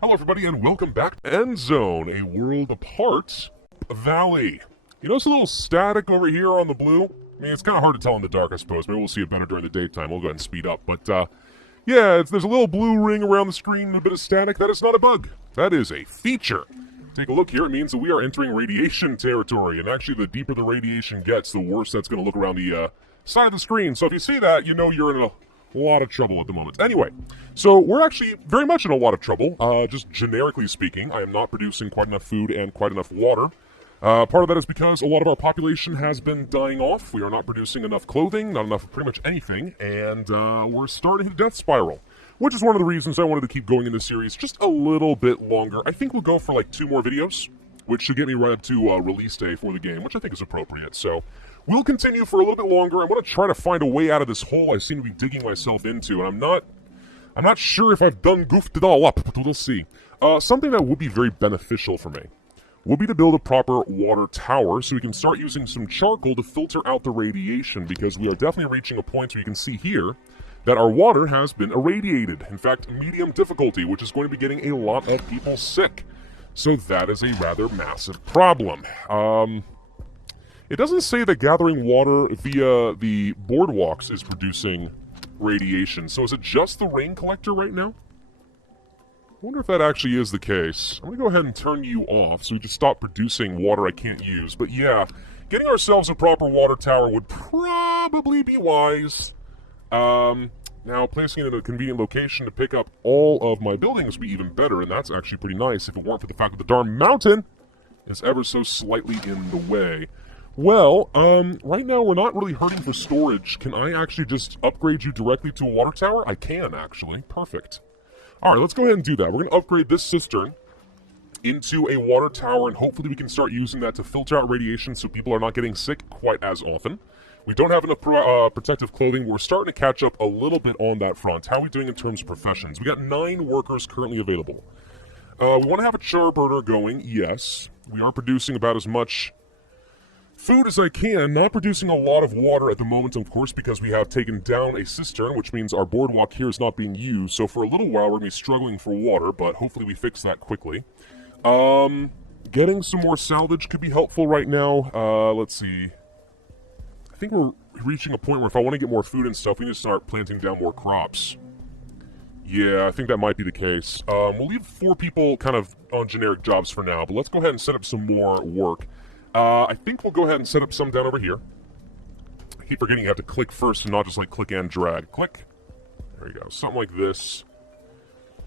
Hello everybody and welcome back to Endzone, a world apart valley. You notice a little static over here on the blue? I mean, it's kind of hard to tell in the dark, I suppose. Maybe we'll see it better during the daytime. We'll go ahead and speed up. But, yeah, there's a little blue ring around the screen and a bit of static. That is not a bug. That is a feature. Take a look here. It means that we are entering radiation territory. And actually, the deeper the radiation gets, the worse that's going to look around the side of the screen. So if you see that, you know you're in a lot of trouble at the moment. Anyway, so we're actually very much in a lot of trouble. Just generically speaking, I am not producing quite enough food and quite enough water. Part of that is because a lot of our population has been dying off. We are not producing enough clothing, not enough of pretty much anything, and we're starting to hit a death spiral. Which is one of the reasons I wanted to keep going in this series just a little bit longer. I think we'll go for like 2 more videos, which should get me right up to release day for the game, which I think is appropriate. So we'll continue for a little bit longer. I want to try to find a way out of this hole I seem to be digging myself into, and I'm not sure if I've done goofed it all up, but we'll see. Something that would be very beneficial for me would be to build a proper water tower so we can start using some charcoal to filter out the radiation, because we are definitely reaching a point where you can see here that our water has been irradiated. In fact, medium difficulty, which is going to be getting a lot of people sick. So that is a rather massive problem. It doesn't say that gathering water via the boardwalks is producing radiation. So is it just the rain collector right now? I wonder if that actually is the case. I'm going to go ahead and turn you off so we just stop producing water I can't use. But yeah, getting ourselves a proper water tower would probably be wise. Now, placing it in a convenient location to pick up all of my buildings would be even better, and that's actually pretty nice if it weren't for the fact that the darn mountain is ever so slightly in the way. Well, right now we're not really hurting for storage. Can I actually just upgrade you directly to a water tower? I can, actually. Perfect. Alright, let's go ahead and do that. We're going to upgrade this cistern into a water tower, and hopefully we can start using that to filter out radiation so people are not getting sick quite as often. We don't have enough protective clothing. We're starting to catch up a little bit on that front. How are we doing in terms of professions? We got 9 workers currently available. We want to have a char burner going, yes. We are producing about as much food as I can, not producing a lot of water at the moment, of course, because we have taken down a cistern, which means our boardwalk here is not being used. So for a little while, we're going to be struggling for water, but hopefully we fix that quickly. Getting some more salvage could be helpful right now. Let's see. I think we're reaching a point where if I want to get more food and stuff, we need to start planting down more crops. Yeah, I think that might be the case. We'll leave 4 people kind of on generic jobs for now, but let's go ahead and set up some more work. I think we'll go ahead and set up some down over here. I keep forgetting you have to click first and not just like click and drag. Click. There you go. Something like this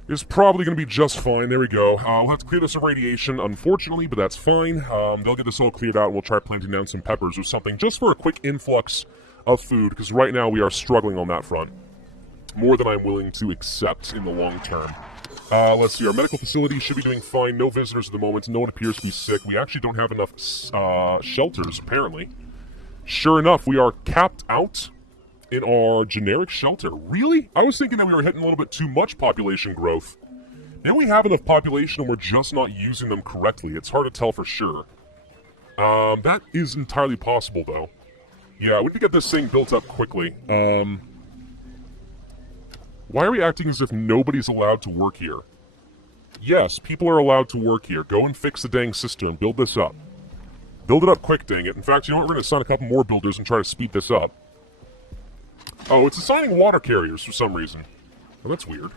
is probably going to be just fine. There we go. We'll have to clear this of radiation, unfortunately, but that's fine. They'll get this all cleared out, and we'll try planting down some peppers or something just for a quick influx of food, because right now we are struggling on that front. More than I'm willing to accept in the long term. Let's see. Our medical facility should be doing fine. No visitors at the moment. No one appears to be sick. We actually don't have enough shelters, apparently. Sure enough, we are capped out in our generic shelter. Really? I was thinking that we were hitting a little bit too much population growth. Maybe we have enough population and we're just not using them correctly. It's hard to tell for sure. That is entirely possible, though. Yeah, we need to get this thing built up quickly. Why are we acting as if nobody's allowed to work here? Yes, people are allowed to work here. Go and fix the dang cistern. Build this up. Build it up quick, dang it. In fact, you know what? We're going to assign a couple more builders and try to speed this up. Oh, it's assigning water carriers for some reason. Oh, that's weird.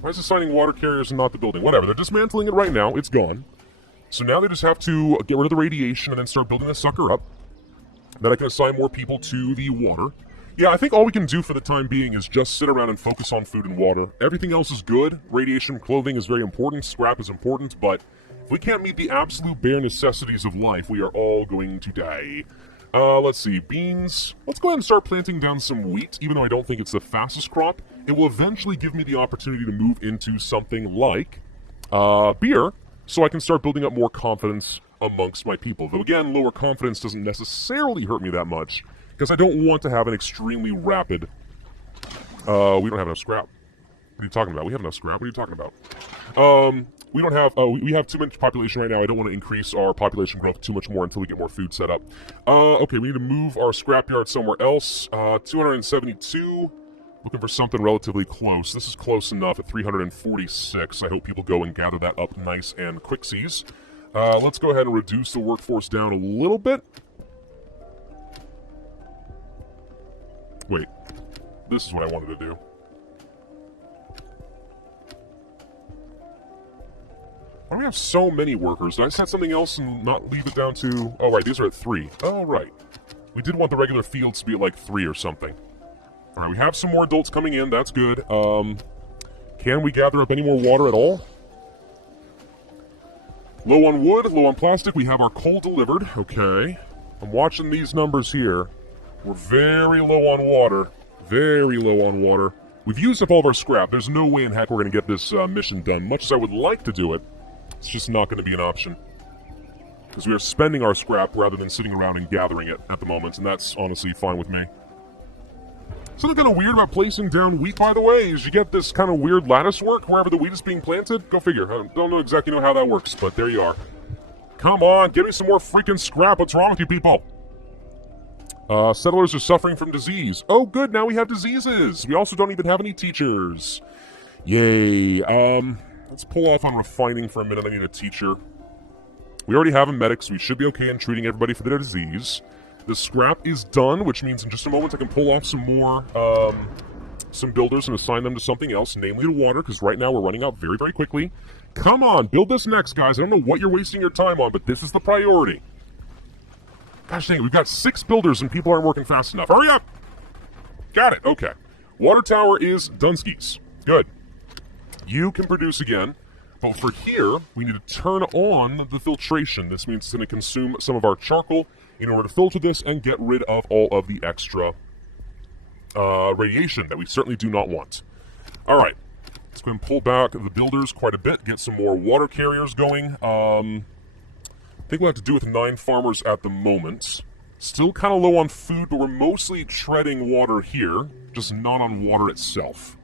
Why is it assigning water carriers and not the building? Whatever, they're dismantling it right now. It's gone. So now they just have to get rid of the radiation and then start building this sucker up. Then I can assign more people to the water. Yeah, I think all we can do for the time being is just sit around and focus on food and water. Everything else is good. Radiation clothing is very important. Scrap is important. But if we can't meet the absolute bare necessities of life, we are all going to die. Let's see, beans. Let's go ahead and start planting down some wheat, even though I don't think it's the fastest crop. It will eventually give me the opportunity to move into something like beer, so I can start building up more confidence amongst my people. Though again, lower confidence doesn't necessarily hurt me that much, because I don't want to have an extremely rapid... we don't have enough scrap. What are you talking about? We have enough scrap. What are you talking about? We don't have, we have too much population right now. I don't want to increase our population growth too much more until we get more food set up. Okay, we need to move our scrapyard somewhere else. 272. Looking for something relatively close. This is close enough at 346. I hope people go and gather that up nice and quicksies. Let's go ahead and reduce the workforce down a little bit. Wait. This is what I wanted to do. Why do we have so many workers? Did I set something else and not leave it down to... Oh, right, these are at 3. Oh, right. We did want the regular fields to be at like 3 or something. Alright, we have some more adults coming in. That's good. Can we gather up any more water at all? Low on wood, low on plastic. We have our coal delivered. Okay. I'm watching these numbers here. We're very low on water. Very low on water. We've used up all of our scrap. There's no way in heck we're going to get this mission done. Much as I would like to do it, it's just not going to be an option. Because we are spending our scrap rather than sitting around and gathering it at the moment, and that's honestly fine with me. Something kind of weird about placing down wheat, by the way, is you get this kind of weird lattice work wherever the wheat is being planted. Go figure. I don't know exactly how that works, but there you are. Come on, give me some more freaking scrap. What's wrong with you people? Settlers are suffering from disease. Oh, good, now we have diseases. We also don't even have any teachers. Yay. Let's pull off on refining for a minute. I need a teacher. We already have a medic, so we should be okay in treating everybody for their disease. The scrap is done, which means in just a moment I can pull off some more, some builders and assign them to something else, namely to water, because right now we're running out very, very quickly. Come on, build this next, guys. I don't know what you're wasting your time on, but this is the priority. Gosh dang it, we've got 6 builders and people aren't working fast enough. Hurry up! Got it, okay. Water tower is Dunskies. Good. You can produce again, but for here, we need to turn on the filtration. This means it's going to consume some of our charcoal in order to filter this and get rid of all of the extra radiation that we certainly do not want. Alright, let's go and pull back the builders quite a bit, get some more water carriers going. I think we'll have to do with 9 farmers at the moment. Still kind of low on food, but we're mostly treading water here, just not on water itself.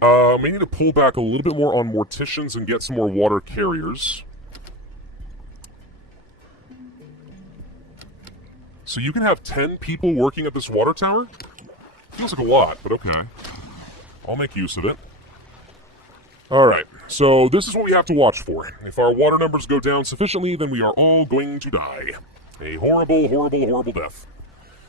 We need to pull back a little bit more on morticians and get some more water carriers. So you can have 10 people working at this water tower? Feels like a lot, but okay. I'll make use of it. Alright, so this is what we have to watch for. If our water numbers go down sufficiently, then we are all going to die. A horrible, horrible, horrible death.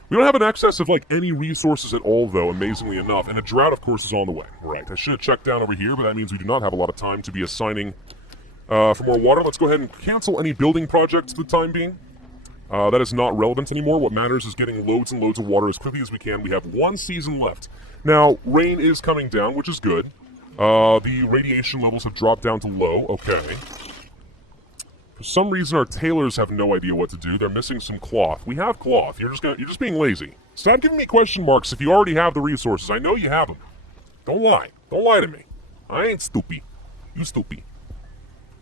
We don't have an excess of, like, any resources at all, though, amazingly enough. And a drought, of course, is on the way. Right, I should have checked down over here, but that means we do not have a lot of time to be assigning for more water. Let's go ahead and cancel any building projects for the time being. That is not relevant anymore. What matters is getting loads and loads of water as quickly as we can. We have 1 season left. Now, rain is coming down, which is good. The radiation levels have dropped down to low. Okay. For some reason, our tailors have no idea what to do. They're missing some cloth. We have cloth. You're just being lazy. Stop giving me question marks if you already have the resources. I know you have them. Don't lie. Don't lie to me. I ain't stupid. You stupid.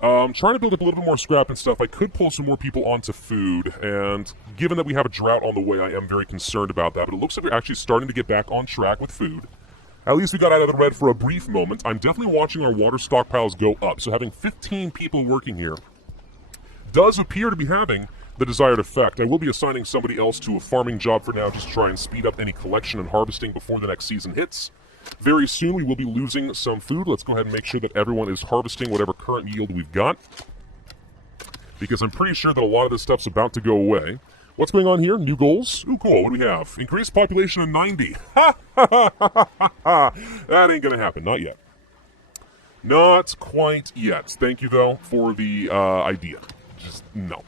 Trying to build up a little bit more scrap and stuff. I could pull some more people onto food, and given that we have a drought on the way, I am very concerned about that. But it looks like we're actually starting to get back on track with food. At least we got out of the red for a brief moment. I'm definitely watching our water stockpiles go up, so having 15 people working here does appear to be having the desired effect. I will be assigning somebody else to a farming job for now, just to try and speed up any collection and harvesting before the next season hits. Very soon we will be losing some food. Let's go ahead and make sure that everyone is harvesting whatever current yield we've got, because I'm pretty sure that a lot of this stuff's about to go away. What's going on here? New goals? Ooh, cool. What do we have? Increased population of 90. Ha! Ha! Ha! Ha! Ha! Ha! That ain't gonna happen. Not yet. Not quite yet. Thank you, though, for the idea. Just no.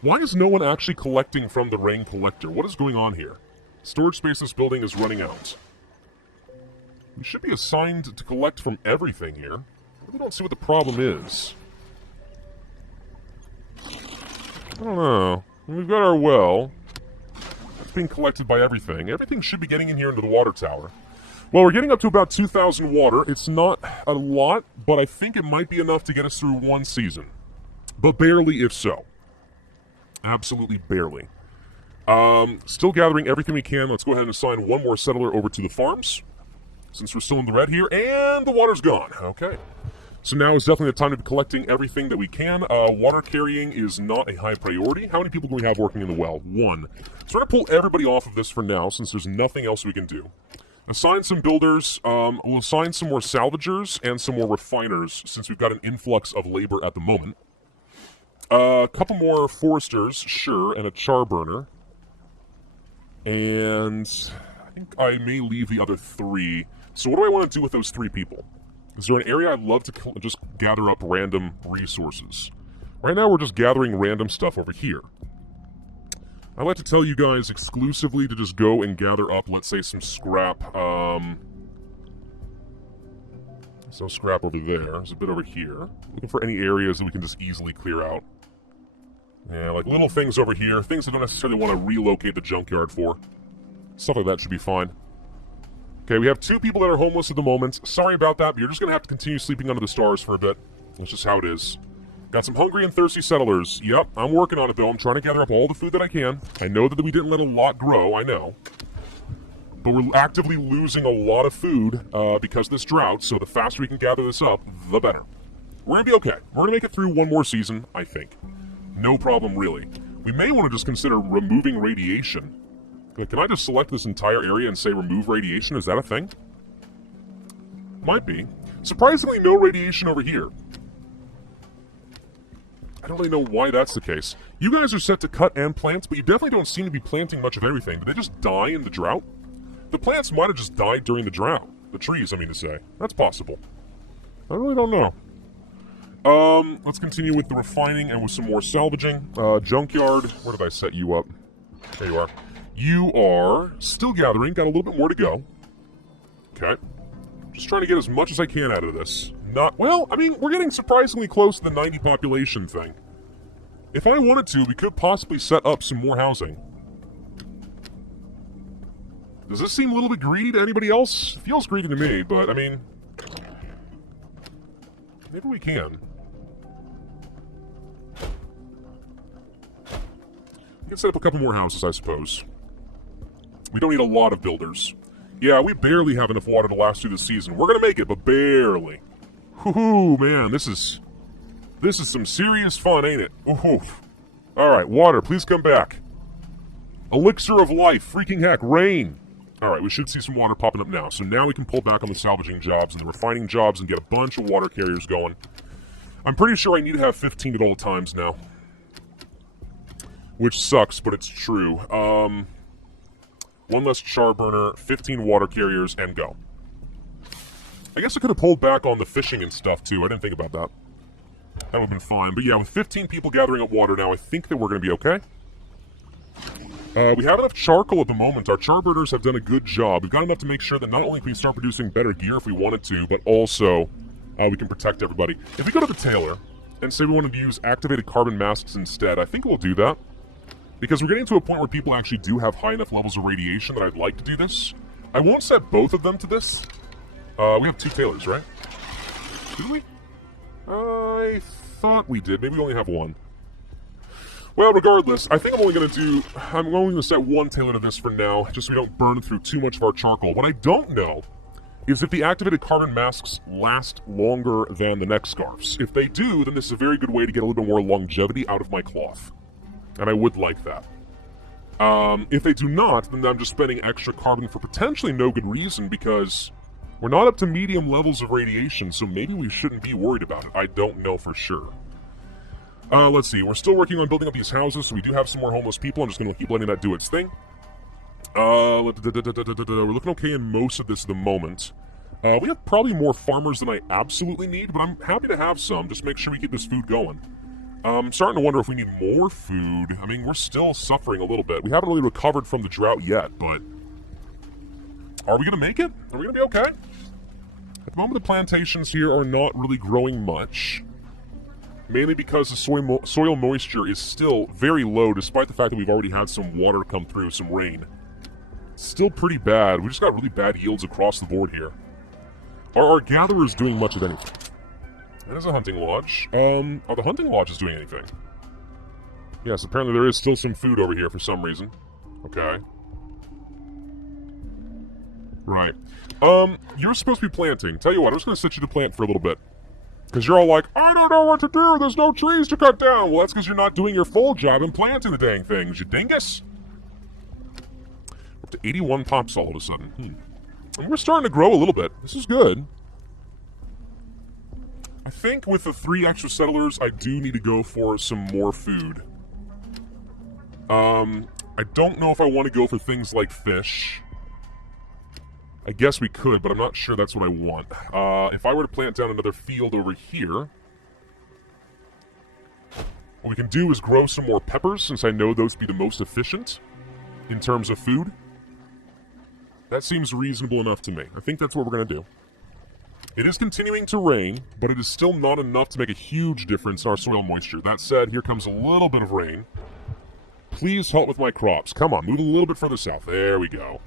Why is no one actually collecting from the rain collector? What is going on here? Storage space in this building is running out. We should be assigned to collect from everything here. I really don't see what the problem is. I don't know. We've got our well. It's being collected by everything. Everything should be getting in here into the water tower. Well, we're getting up to about 2,000 water. It's not a lot, but I think it might be enough to get us through 1 season. But barely, if so. Absolutely barely. Still gathering everything we can. Let's go ahead and assign 1 more settler over to the farms, since we're still in the red here, and the water's gone. Okay. So now is definitely the time to be collecting everything that we can. Water carrying is not a high priority. How many people do we have working in the well? 1. So we're going to pull everybody off of this for now, since there's nothing else we can do. Assign some builders. We'll assign some more salvagers and some more refiners, since we've got an influx of labor at the moment. A couple more foresters, sure, and a char burner. And I think I may leave the other 3. So what do I want to do with those 3 people? Is there an area I'd love to just gather up random resources? Right now we're just gathering random stuff over here. I'd like to tell you guys exclusively to just go and gather up, let's say, some scrap. So scrap over there. There's a bit over here. Looking for any areas that we can just easily clear out. Yeah, like little things over here. Things I don't necessarily want to relocate the junkyard for. Stuff like that should be fine. Okay, we have 2 people that are homeless at the moment. Sorry about that, but you're just going to have to continue sleeping under the stars for a bit. That's just how it is. Got some hungry and thirsty settlers. Yep, I'm working on it, though. I'm trying to gather up all the food that I can. I know that we didn't let a lot grow, I know. But we're actively losing a lot of food because of this drought, so the faster we can gather this up, the better. We're going to be okay. We're going to make it through one more season, I think. No problem, really. We may want to just consider removing radiation. Can I just select this entire area and say remove radiation? Is that a thing? Might be. Surprisingly, no radiation over here. I don't really know why that's the case. You guys are set to cut and plant, but you definitely don't seem to be planting much of everything. Did they just die in the drought? The plants might have just died during the drought. The trees, I mean to say. That's possible. I really don't know. Let's continue with the refining and with some more salvaging. Junkyard. Where did I set you up? There you are. You are still gathering. Got a little bit more to go. Okay. Just trying to get as much as I can out of this. Well, I mean, we're getting surprisingly close to the 90 population thing. If I wanted to, we could possibly set up some more housing. Does this seem a little bit greedy to anybody else? It feels greedy to me, but, I mean... maybe we can. We can set up a couple more houses, I suppose. We don't need a lot of builders. Yeah, we barely have enough water to last through the season. We're gonna make it, but barely. Whoo, man, this is some serious fun, ain't it? Ooh. Alright, water, please come back. Elixir of life, freaking heck, rain. Alright, we should see some water popping up now. So now we can pull back on the salvaging jobs and the refining jobs and get a bunch of water carriers going. I'm pretty sure I need to have 15 at all times now. Which sucks, but it's true. One less char burner, 15 water carriers, and go. I guess I could have pulled back on the fishing and stuff, too. I didn't think about that. That would have been fine. But yeah, with 15 people gathering up water now, I think that we're going to be okay. We have enough charcoal at the moment. Our char burners have done a good job. We've got enough to make sure that not only can we start producing better gear if we wanted to, but also we can protect everybody. If we go to the tailor and say we wanted to use activated carbon masks instead, I think we'll do that. Because we're getting to a point where people actually do have high enough levels of radiation that I'd like to do this. I won't set both of them to this. We have 2 tailors, right? Did we? I thought we did. Maybe we only have 1. Well, regardless, I think I'm only going to set 1 tailor to this for now, just so we don't burn through too much of our charcoal. What I don't know is if the activated carbon masks last longer than the neck scarves. If they do, then this is a very good way to get a little bit more longevity out of my cloth. And I would like that. If they do not, then I'm just spending extra carbon for potentially no good reason, because we're not up to medium levels of radiation, so maybe we shouldn't be worried about it. I don't know for sure. Let's see. We're still working on building up these houses, so we do have some more homeless people. I'm just going to keep letting that do its thing. We're looking okay in most of this at the moment. We have probably more farmers than I absolutely need, but I'm happy to have some. Just make sure we keep this food going. I'm starting to wonder if we need more food. I mean, we're still suffering a little bit. We haven't really recovered from the drought yet, but... are we going to make it? Are we going to be okay? At the moment, the plantations here are not really growing much. Mainly because the soil moisture is still very low, despite the fact that we've already had some water come through, some rain. It's still pretty bad. We just got really bad yields across the board here. Are our gatherers doing much of anything? That is a hunting lodge. Are the hunting lodges doing anything? Yes, apparently there is still some food over here for some reason. Okay. Right. You're supposed to be planting. Tell you what, I'm just going to set you to plant for a little bit. Because you're all like, I don't know what to do, there's no trees to cut down. Well, that's because you're not doing your full job in planting the dang things, you dingus. We're up to 81 pops all of a sudden. And we're starting to grow a little bit. This is good. I think with the 3 extra settlers, I do need to go for some more food. I don't know if I want to go for things like fish. I guess we could, but I'm not sure that's what I want. If I were to plant down another field over here, what we can do is grow some more peppers, since I know those to be the most efficient in terms of food. That seems reasonable enough to me. I think that's what we're going to do. It is continuing to rain, but it is still not enough to make a huge difference in our soil moisture. That said, here comes a little bit of rain. Please help with my crops. Come on, move a little bit further south. There we go.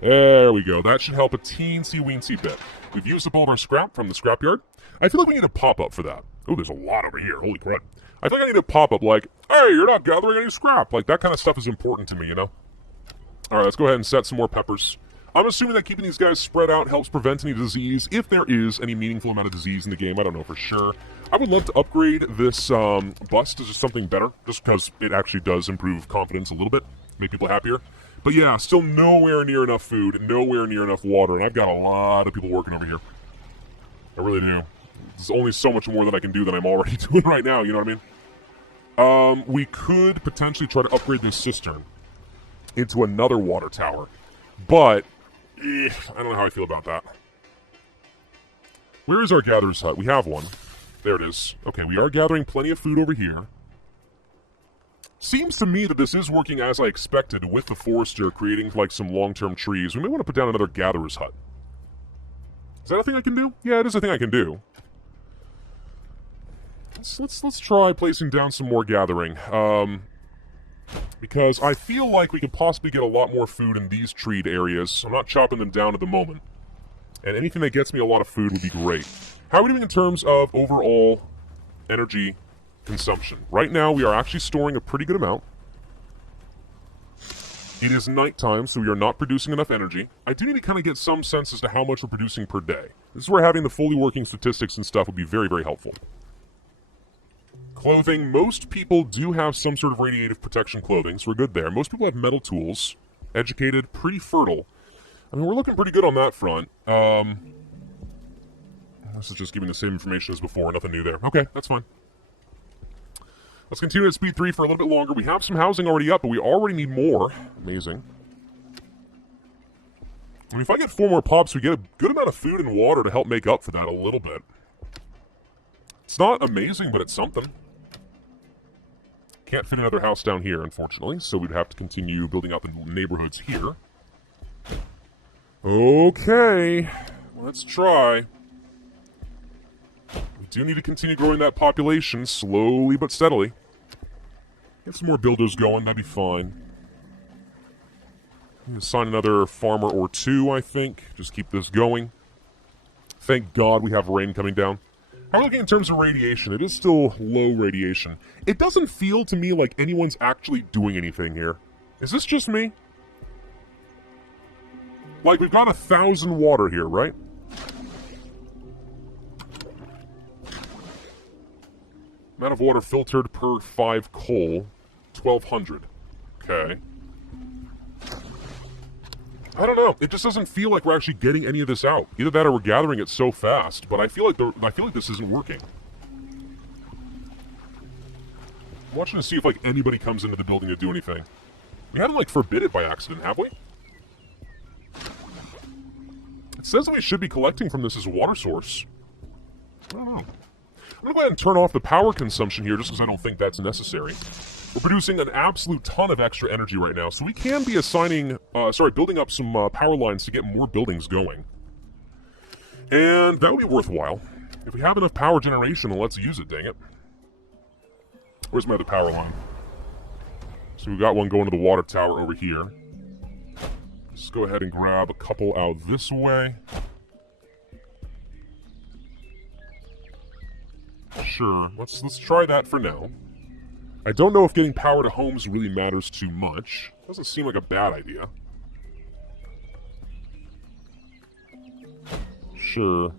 There we go. That should help a teensy-weensy bit. We've used up all of our scrap from the scrapyard. I feel like we need a pop-up for that. Oh, there's a lot over here. Holy crud. I feel like I need a pop-up like, hey, you're not gathering any scrap. Like, that kind of stuff is important to me, you know? Alright, let's go ahead and set some more peppers. I'm assuming that keeping these guys spread out helps prevent any disease, if there is any meaningful amount of disease in the game. I don't know for sure. I would love to upgrade this bus to just something better, just because it actually does improve confidence a little bit, make people happier. But yeah, still nowhere near enough food, nowhere near enough water, and I've got a lot of people working over here. I really do. There's only so much more that I can do than I'm already doing right now, you know what I mean? We could potentially try to upgrade this cistern into another water tower, but I don't know how I feel about that. Where is our gatherer's hut? We have one. There it is. Okay, we are gathering plenty of food over here. Seems to me that this is working as I expected with the forester creating like some long-term trees. We may want to put down another gatherer's hut. Is that a thing I can do? Yeah, it is a thing I can do. Let's try placing down some more gathering. Because I feel like we could possibly get a lot more food in these treed areas. I'm not chopping them down at the moment. And anything that gets me a lot of food would be great. How are we doing in terms of overall energy consumption? Right now, we are actually storing a pretty good amount. It is nighttime, so we are not producing enough energy. I do need to kind of get some sense as to how much we're producing per day. This is where having the fully working statistics and stuff would be very, very helpful. Clothing. Most people do have some sort of radiative protection clothing, so we're good there. Most people have metal tools. Educated. Pretty fertile. I mean, we're looking pretty good on that front. This is just giving the same information as before. Nothing new there. Okay, that's fine. Let's continue at speed 3 for a little bit longer. We have some housing already up, but we already need more. Amazing. I mean, if I get 4 more pops, we get a good amount of food and water to help make up for that a little bit. It's not amazing, but it's something. Can't fit another house down here, unfortunately, so we'd have to continue building out the neighborhoods here. Okay, let's try. We do need to continue growing that population, slowly but steadily. Get some more builders going, that'd be fine. Assign another farmer or 2, I think. Just keep this going. Thank God we have rain coming down. How are we looking in terms of radiation? It is still low radiation. It doesn't feel to me like anyone's actually doing anything here. Is this just me? Like, we've got 1,000 water here, right? Amount of water filtered per 5 coal. 1,200. Okay. I don't know. It just doesn't feel like we're actually getting any of this out. Either that or we're gathering it so fast, but I feel like this isn't working. I'm watching to see if like anybody comes into the building to do anything. We haven't like forbid it by accident, have we? It says that we should be collecting from this as a water source. I don't know. I'm gonna go ahead and turn off the power consumption here just because I don't think that's necessary. We're producing an absolute ton of extra energy right now, so we can be building up some power lines to get more buildings going. And that would be worthwhile. If we have enough power generation, then let's use it, dang it. Where's my other power line? So we've got one going to the water tower over here. Let's go ahead and grab a couple out this way. Sure, let's try that for now. I don't know if getting power to homes really matters too much. Doesn't seem like a bad idea. Sure.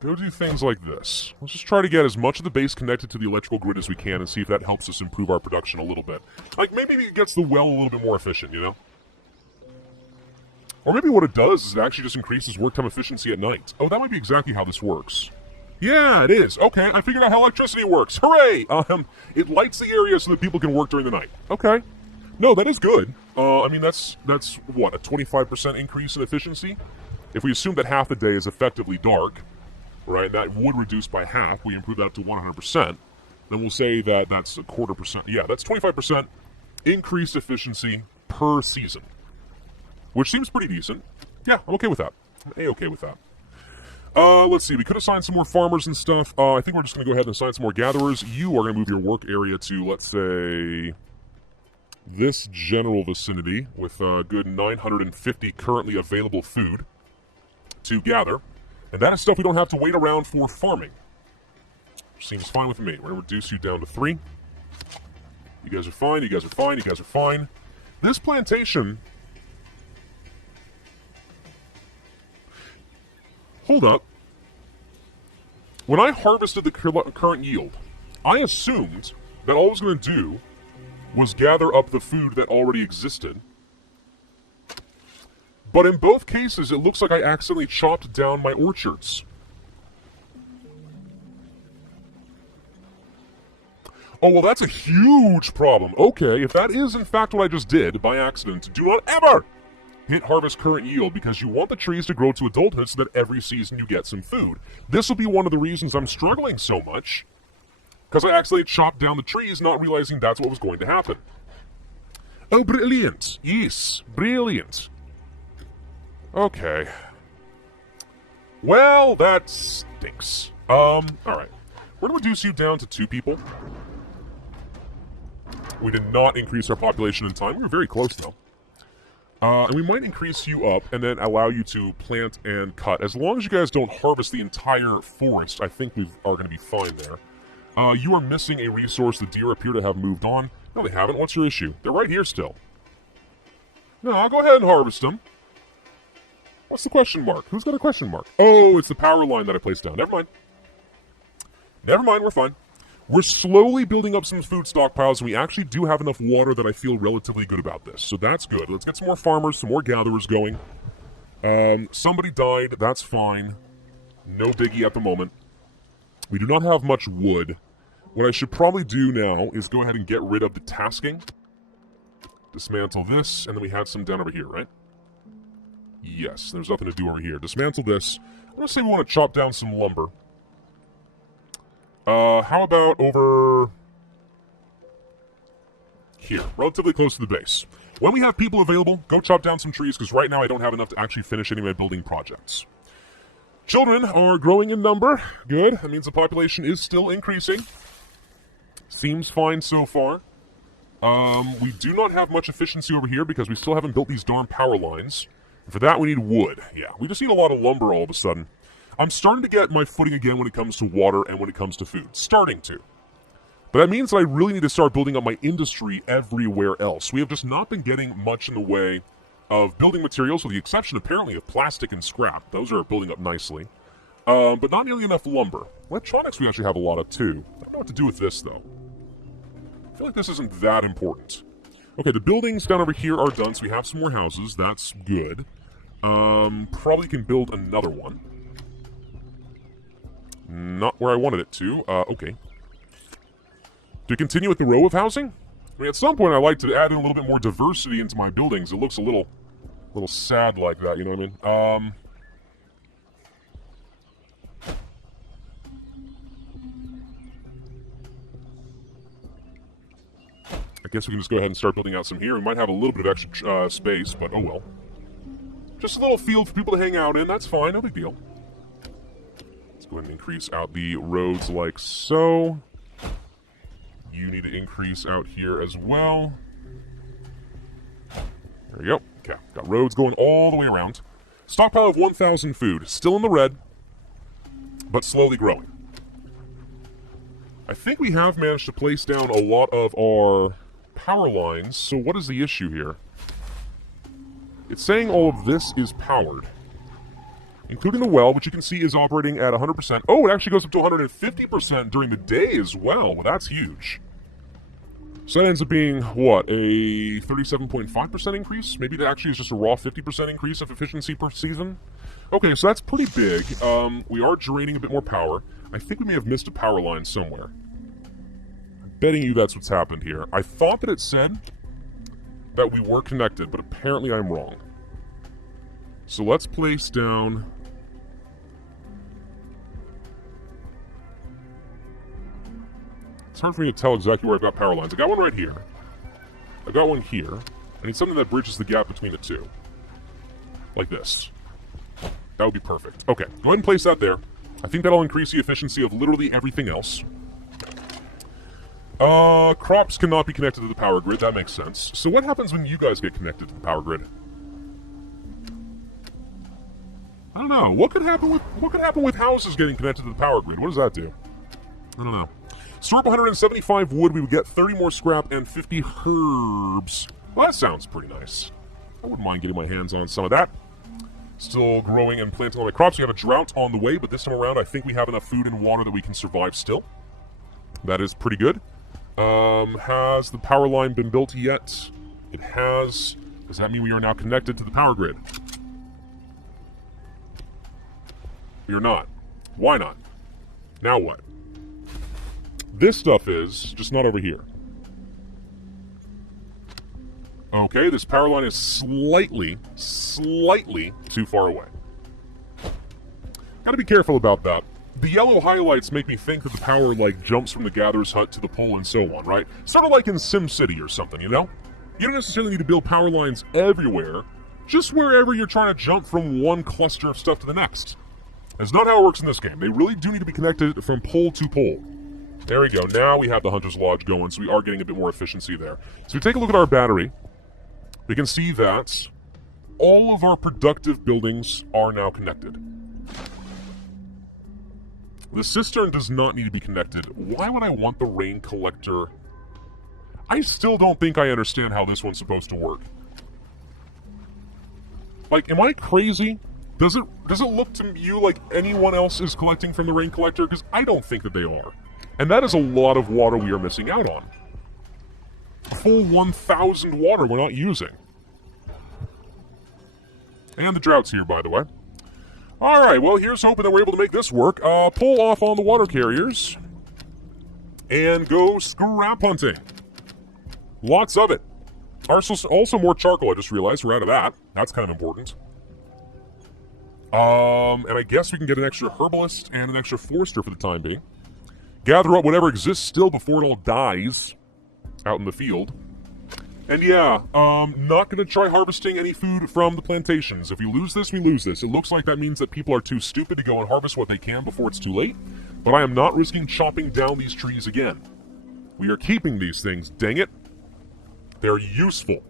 Go do things like this. Let's just try to get as much of the base connected to the electrical grid as we can and see if that helps us improve our production a little bit. Like, maybe it gets the well a little bit more efficient, you know? Or maybe what it does is it actually just increases work time efficiency at night. Oh, that might be exactly how this works. Yeah, it is. Okay, I figured out how electricity works. Hooray! It lights the area so that people can work during the night. Okay. No, that is good. I mean, that's what, a 25% increase in efficiency? If we assume that half the day is effectively dark, right, that would reduce by half. We improve that to 100%. Then we'll say that that's a quarter percent. Yeah, that's 25% increased efficiency per season, which seems pretty decent. Yeah, I'm okay with that. I'm A-okay with that. Let's see. We could assign some more farmers and stuff. I think we're just going to go ahead and assign some more gatherers. You are going to move your work area to, let's say, this general vicinity with a good 950 currently available food to gather. And that is stuff we don't have to wait around for farming. Seems fine with me. We're going to reduce you down to 3. You guys are fine, you guys are fine, you guys are fine. This plantation... Hold up. When I harvested the current yield, I assumed that all I was going to do was gather up the food that already existed. But in both cases, it looks like I accidentally chopped down my orchards. Oh, well, that's a huge problem. Okay, if that is in fact what I just did by accident, do not ever hit harvest current yield, because you want the trees to grow to adulthood so that every season you get some food. This will be one of the reasons I'm struggling so much, because I accidentally chopped down the trees, not realizing that's what was going to happen. Oh, brilliant. Yes, brilliant. Okay. Well, that stinks. Alright. We're going to reduce you down to 2 people. We did not increase our population in time. We were very close, though. And we might increase you up and then allow you to plant and cut. As long as you guys don't harvest the entire forest, I think we are going to be fine there. You are missing a resource. The deer appear to have moved on. No, they haven't. What's your issue? They're right here still. No, I'll go ahead and harvest them. What's the question mark? Who's got a question mark? Oh, it's the power line that I placed down. Never mind. Never mind, we're fine. We're slowly building up some food stockpiles, and we actually do have enough water that I feel relatively good about this. So that's good. Let's get some more farmers, some more gatherers going. Somebody died. That's fine. No biggie at the moment. We do not have much wood. What I should probably do now is go ahead and get rid of the tasking. Dismantle this, and then we had some down over here, right? Yes, there's nothing to do over here. Dismantle this. I'm going to say we want to chop down some lumber. How about over here, relatively close to the base. When we have people available, go chop down some trees, because right now I don't have enough to actually finish any of my building projects. Children are growing in number. Good. That means the population is still increasing. Seems fine so far. We do not have much efficiency over here because we still haven't built these darn power lines. For that, we need wood. Yeah, we just need a lot of lumber all of a sudden. I'm starting to get my footing again when it comes to water and when it comes to food. Starting to. But that means that I really need to start building up my industry everywhere else. We have just not been getting much in the way of building materials, with the exception, apparently, of plastic and scrap. Those are building up nicely. But not nearly enough lumber. Electronics we actually have a lot of, too. I don't know what to do with this, though. I feel like this isn't that important. Okay, the buildings down over here are done, so we have some more houses. That's good. Probably can build another one. Not where I wanted it to. Okay. To continue with the row of housing? I mean, at some point I like to add in a little bit more diversity into my buildings. It looks a little sad like that, you know what I mean? I guess we can just go ahead and start building out some here. We might have a little bit of extra space, but oh well. Just a little field for people to hang out in. That's fine, no big deal. Let's go ahead and increase out the roads like so. You need to increase out here as well. There you go. Okay, got roads going all the way around. Stockpile of 1,000 food. Still in the red, but slowly growing. I think we have managed to place down a lot of our power lines, so what is the issue here? It's saying all of this is powered, including the well, which you can see is operating at 100%. Oh, it actually goes up to 150% during the day as well. Well, that's huge. So that ends up being, what, a 37.5% increase? Maybe that actually is just a raw 50% increase of efficiency per season? Okay, so that's pretty big. We are draining a bit more power. I think we may have missed a power line somewhere. I'm betting you that's what's happened here. I thought that it said that we were connected, but apparently I'm wrong. So let's place down... It's hard for me to tell exactly where I've got power lines. I got one right here. I got one here. I need something that bridges the gap between the two. Like this. That would be perfect. Okay, go ahead and place that there. I think that'll increase the efficiency of literally everything else. Crops cannot be connected to the power grid. That makes sense. So what happens when you guys get connected to the power grid? I don't know. What could happen with houses getting connected to the power grid? What does that do? I don't know. Store up 175 wood, we would get 30 more scrap and 50 herbs. Well, that sounds pretty nice. I wouldn't mind getting my hands on some of that. Still growing and planting all my crops. We have a drought on the way, but this time around I think we have enough food and water that we can survive still. That is pretty good. Has the power line been built yet? It has. Does that mean we are now connected to the power grid? We are not. Why not? Now what? This stuff is, just not over here. Okay, this power line is slightly too far away. Gotta be careful about that. The yellow highlights make me think that the power, like, jumps from the gatherer's hut to the pole and so on, right? Sort of like in SimCity or something, you know? You don't necessarily need to build power lines everywhere, just wherever you're trying to jump from one cluster of stuff to the next. That's not how it works in this game. They really do need to be connected from pole to pole. There we go. Now we have the Hunter's Lodge going, so we are getting a bit more efficiency there. So we take a look at our battery. We can see that all of our productive buildings are now connected. The cistern does not need to be connected. Why would I want the rain collector? I still don't think I understand how this one's supposed to work. Like, am I crazy? Does it look to you like anyone else is collecting from the rain collector? Because I don't think that they are. And that is a lot of water we are missing out on. A full 1,000 water we're not using. And the drought's here, by the way. Alright, well, here's hoping that we're able to make this work. Pull off on the water carriers. And go scrap hunting. Lots of it. Also more charcoal, I just realized. We're out of that. That's kind of important. And I guess we can get an extra herbalist and an extra forester for the time being. Gather up whatever exists still before it all dies out in the field. And yeah, not going to try harvesting any food from the plantations. If we lose this, we lose this. It looks like that means that people are too stupid to go and harvest what they can before it's too late. But I am not risking chopping down these trees again. We are keeping these things, dang it. They're useful.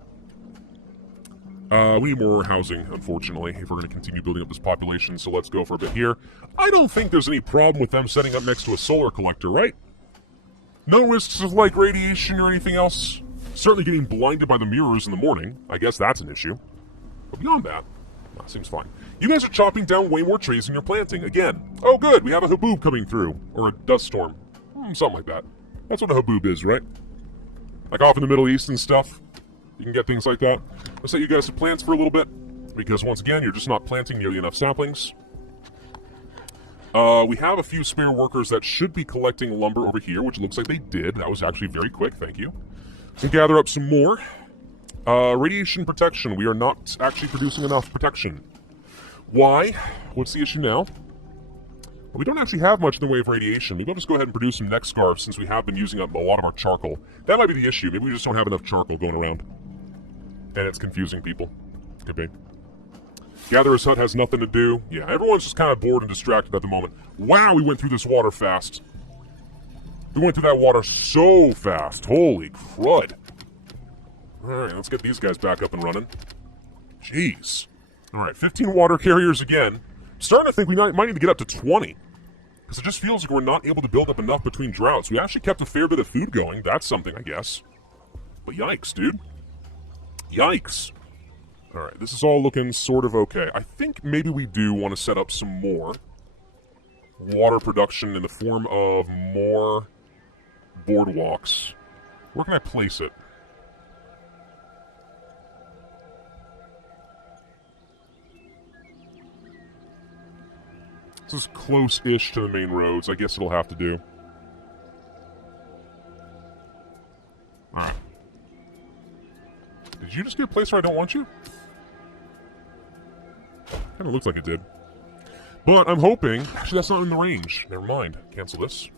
We need more housing, unfortunately, if we're going to continue building up this population, so let's go for a bit here. I don't think there's any problem with them setting up next to a solar collector, right? No risks of, like, radiation or anything else. Certainly getting blinded by the mirrors in the morning. I guess that's an issue. But beyond that, seems fine. You guys are chopping down way more trees than you're planting, again. Oh good, we have a haboob coming through. Or a dust storm. Something like that. That's what a haboob is, right? Like off in the Middle East and stuff. You can get things like that. Let's let you guys to plants for a little bit, because once again, you're just not planting nearly enough saplings. We have a few spare workers that should be collecting lumber over here, which looks like they did. That was actually very quick, thank you. So gather up some more. Radiation protection. We are not actually producing enough protection. Why? What's the issue now? Well, we don't actually have much in the way of radiation. Maybe I'll just go ahead and produce some neck scarves since we have been using up a lot of our charcoal. That might be the issue. Maybe we just don't have enough charcoal going around. And it's confusing people. Could be. Gatherer's Hut has nothing to do. Yeah, everyone's just kind of bored and distracted at the moment. Wow, we went through this water fast. We went through that water so fast. Holy crud. Alright, let's get these guys back up and running. Jeez. Alright, 15 water carriers again. I'm starting to think we might need to get up to 20. Because it just feels like we're not able to build up enough between droughts. We actually kept a fair bit of food going. That's something, I guess. But yikes, dude. Yikes. Alright, this is all looking sort of okay. I think maybe we do want to set up some more water production in the form of more boardwalks. Where can I place it? This is close-ish to the main roads. I guess it'll have to do. Alright. Did you just get a place where I don't want you? Kinda looks like it did. But I'm hoping... Actually, that's not in the range. Never mind. Cancel this.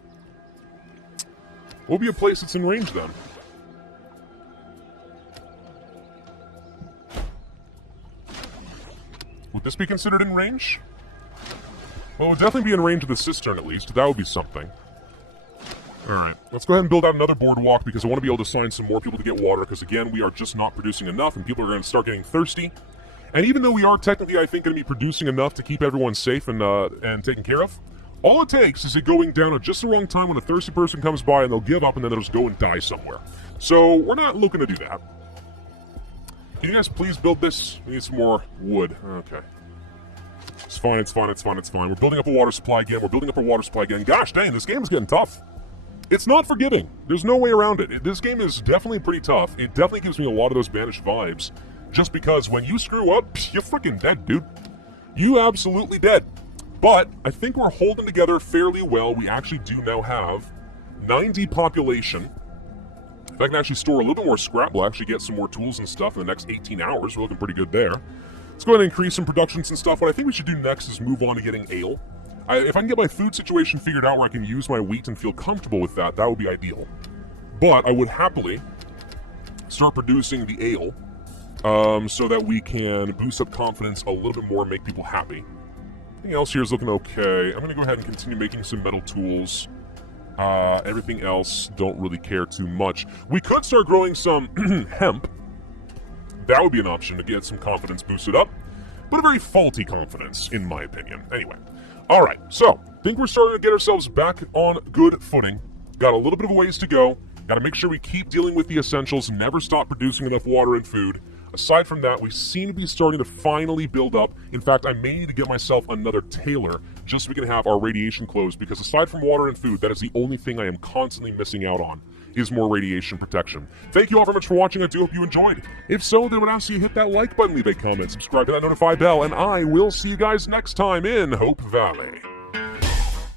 What will be a place that's in range, then? Would this be considered in range? Well, it would definitely be in range of the cistern, at least. That would be something. Alright, let's go ahead and build out another boardwalk, because I want to be able to assign some more people to get water, because again, we are just not producing enough, and people are going to start getting thirsty. And even though we are technically, I think, going to be producing enough to keep everyone safe and taken care of, all it takes is it going down at just the wrong time when a thirsty person comes by, and they'll give up, and then they'll just go and die somewhere. So, we're not looking to do that. Can you guys please build this? We need some more wood. Okay. It's fine, it's fine, it's fine, it's fine. We're building up a water supply again. We're building up a water supply again. Gosh dang, this game is getting tough. It's not forgiving. There's no way around it. This game is definitely pretty tough. It definitely gives me a lot of those Banished vibes. Just because when you screw up, you're freaking dead, dude. You absolutely dead. But I think we're holding together fairly well. We actually do now have 90 population. If I can actually store a little bit more scrap, we'll actually get some more tools and stuff in the next 18 hours. We're looking pretty good there. Let's go ahead and increase some productions and stuff. What I think we should do next is move on to getting ale. If I can get my food situation figured out where I can use my wheat and feel comfortable with that, that would be ideal. But I would happily start producing the ale so that we can boost up confidence a little bit more and make people happy. Everything else here is looking okay. I'm going to go ahead and continue making some metal tools. Everything else, don't really care too much. We could start growing some hemp. That would be an option to get some confidence boosted up. But a very faulty confidence, in my opinion. Anyway. Alright, so, think we're starting to get ourselves back on good footing. Got a little bit of a ways to go. Got to make sure we keep dealing with the essentials, never stop producing enough water and food. Aside from that, we seem to be starting to finally build up. In fact, I may need to get myself another tailor just so we can have our radiation closed, because aside from water and food, that is the only thing I am constantly missing out on, is more radiation protection. Thank you all very much for watching. I do hope you enjoyed. If so, then I would ask you to hit that like button, leave a comment, subscribe to that notify bell, and I will see you guys next time in Hope Valley.